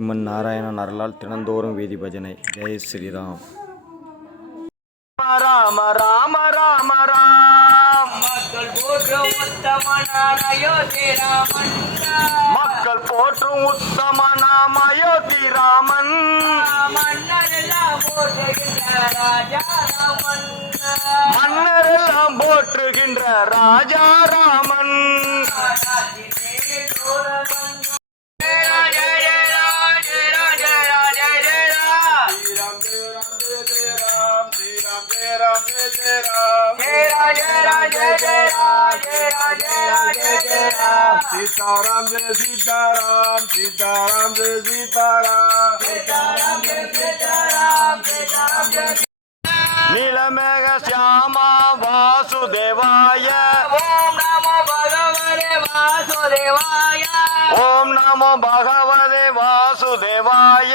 Immense Narayanan அருளால் தினந்தோறும் வீதி பஜனை. ஜெய் ஸ்ரீராம். ராம ராம ராம ராம் மக்கள் போற்றும் உத்தமனான அயோத்தி ராமன். மக்கள் போற்றும் உத்தமனாம் அயோத்தி ராமன். மன்னரெல்லாம் போற்றுகின்ற ராஜா ராமன். மன்னரெல்லாம் போற்றுகின்ற ராஜா ராமன். सीताराम जय सीताराम, सीताराम जय सीताराम, सीताराम जय सीताराम, सीताराम जय नीलमेघ श्यामा वासुदेवाय. ओम नमो भगवते वासुदेवाय. ओम नमो भगवते वासुदेवाय.